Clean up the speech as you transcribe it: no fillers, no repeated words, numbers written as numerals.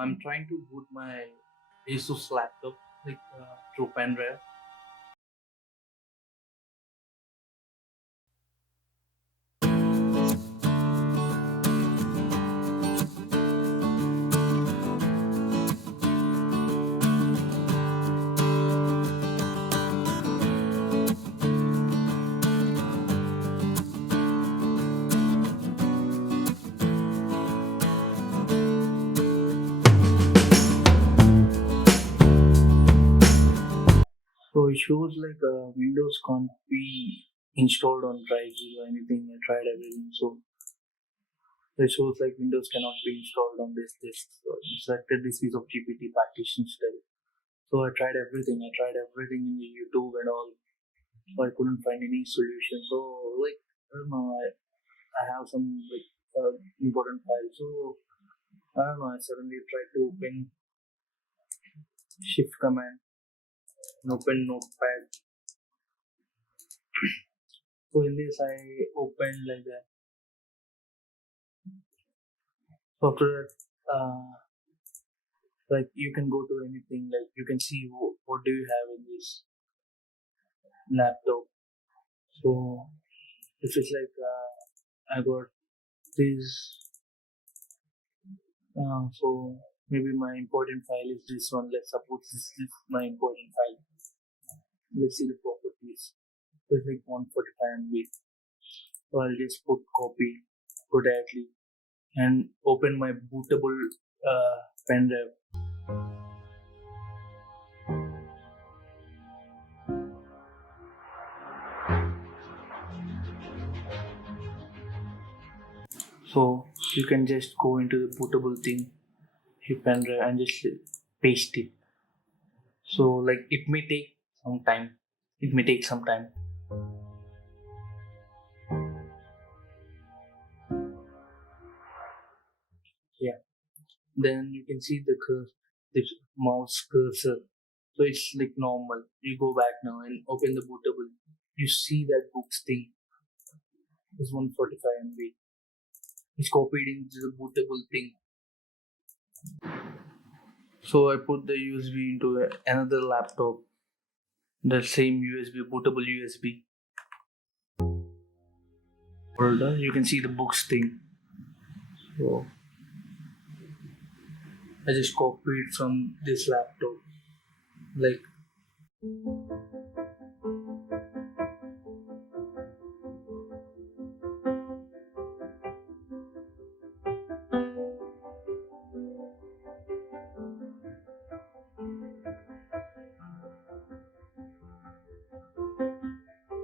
I'm trying to boot my Asus laptop through pen drive. So it shows Windows can't be installed on drives or anything. I tried everything. So it shows like Windows cannot be installed on this disk. So I selected this piece of GPT partition style. So I tried everything. I tried everything in the YouTube and all. So I couldn't find any solution. So I don't know. I have some important files. So I don't know. I suddenly tried to open Shift command and open Notepad. So in this I opened like that. So after that, like you can go to anything. Like you can see what do you have in this laptop. So if it's I got this. So maybe my important file is this one. Let's suppose this is my important file. Let's see the properties. So it's like 145 MB. So I'll just put copy, go directly, and open my bootable pen drive. So you can just go into the bootable thing, your pen drive, and just paste it. So like it may take some time. It may take some time. Yeah. Then you can see the mouse cursor. So it's like normal. You go back now and open the bootable. You see that books thing is 145 MB. It's copied into the bootable thing. So I put the USB into another laptop. The same USB, bootable USB folder. You can see the books thing. So I just copied from this laptop. Like